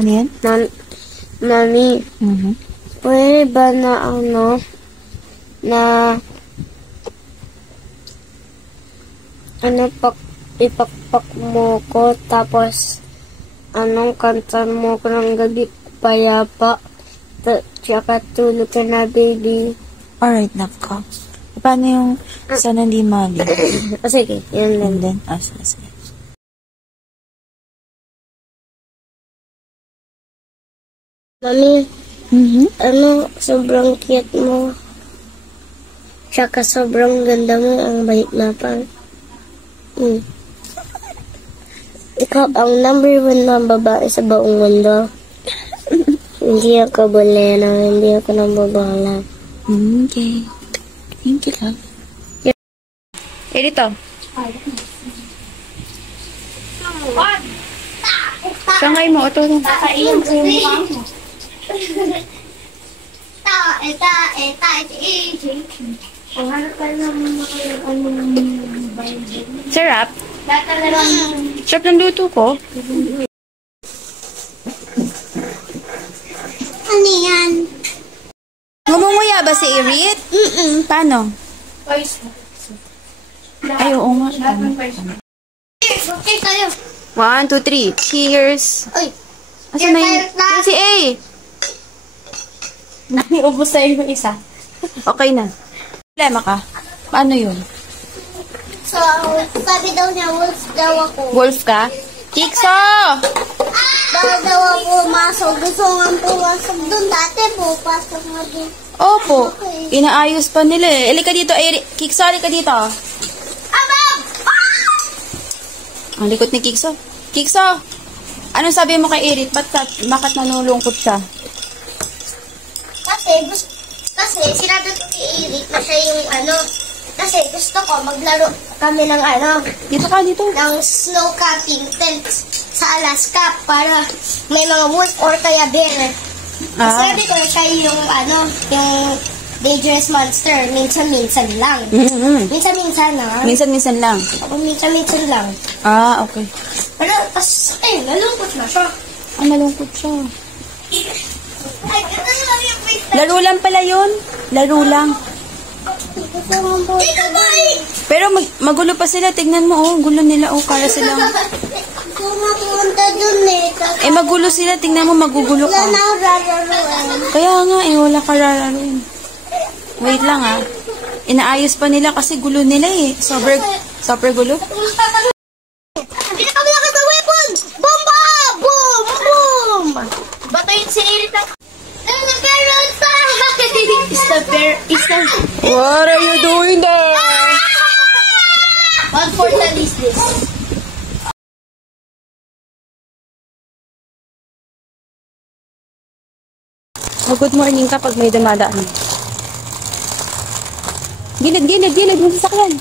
Ano yan? Mami, pwede ba na ipakpak mo ko, tapos kanta mo ko ng gabi payapa, tsaka tulog ka na, baby. Alright, nako. Paano yung sana hindi mali? Sige, yun lang. And then, sige. Mami, sobrang cute mo. Tsaka sobrang ganda mo, ang bait na pa. Ikaw ang #1 na babae sa buong mundo. Hindi ako bolena, hindi ako nababala. Okay. Thank you, love. Dito. Sangay mo, ito. Sarap. Sarap ng luto ko. Ano yan? Ngumunguya ba si Irit? Paano? Ay, oo nga. Okay tayo. 1, 2, 3. Cheers. Ay, Asan na yung si A? ubos na yung isa. Okay na. Problema ka? Paano yun? So, sabi daw niya, wolf daw ako. Wolf ka? Kikso! Bawal daw ako pumasok. Gusto nga pumasok doon. Dati pasok nga din. Opo. Inaayos pa nila eh. Halika dito, Kikso, halika dito. Abab! Ang likot ni Kikso. Kikso! Anong sabi mo kay Irit? Bakit nanulungkot siya? Kasi sinabi ko kay Eric na siya yung kasi gusto ko maglaro kami ng Dito ka, dito. ng snow capping tent sa Alaska para may mga wolf or kaya bear. Sabi ko siya yung yung dangerous monster. Minsan-minsan lang. Minsan-minsan na. Minsan-minsan lang. Minsan-minsan lang. Okay. Pero, nalungkot na siya. Nalungkot siya. Ay, ito lang yung Laro lang pala yun. Laro lang. Pero magulo pa sila. Tignan mo, gulo nila. Para silang... Pumunta dun magulo sila. Tignan mo, magugulo ka. Wala na rararuan. Kaya nga, wala ka rararuin. Wait lang, Inaayos pa nila kasi gulo nila eh. Super gulo. Pinakabila sa weapon! Bomba! Boom! Boom! Batayin si Eric na... What are you doing there? What portal is this? Good morning kapag may dumadaan. Gilid, may sasakyan.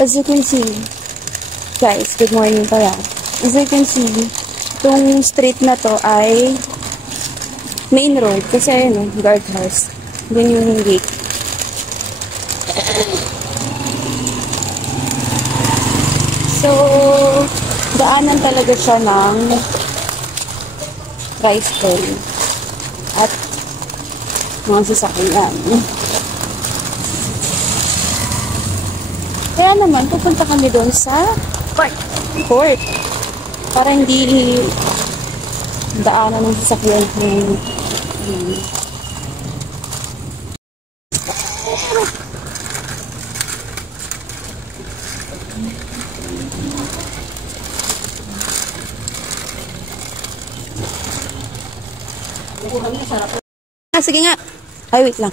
As you can see, guys, good morning pala. As you can see, itong street na to ay main road. Kasi ayun, guardhouse. Yan yung gate. So, daanan talaga siya ng tricycle at mga sasakyan. Kaya naman, pupunta kami doon sa court. Para hindi daanan ng sasakyan. Sige nga. Ay, wait lang.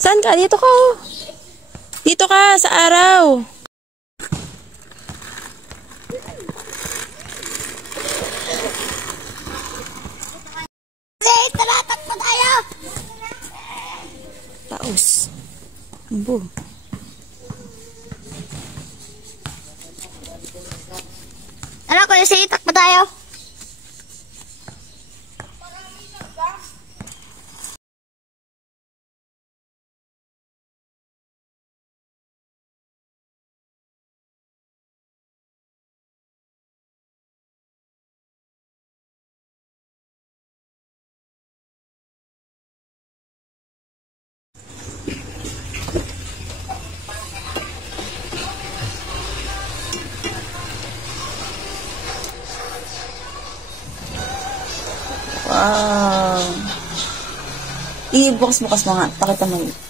Saan ka? Dito ka. Dito ka sa araw. Taratat mo tayo! Taos. Ambo. Lucy, takbo tayo. Wow. I-bukas mo nga. Pakita mo yun.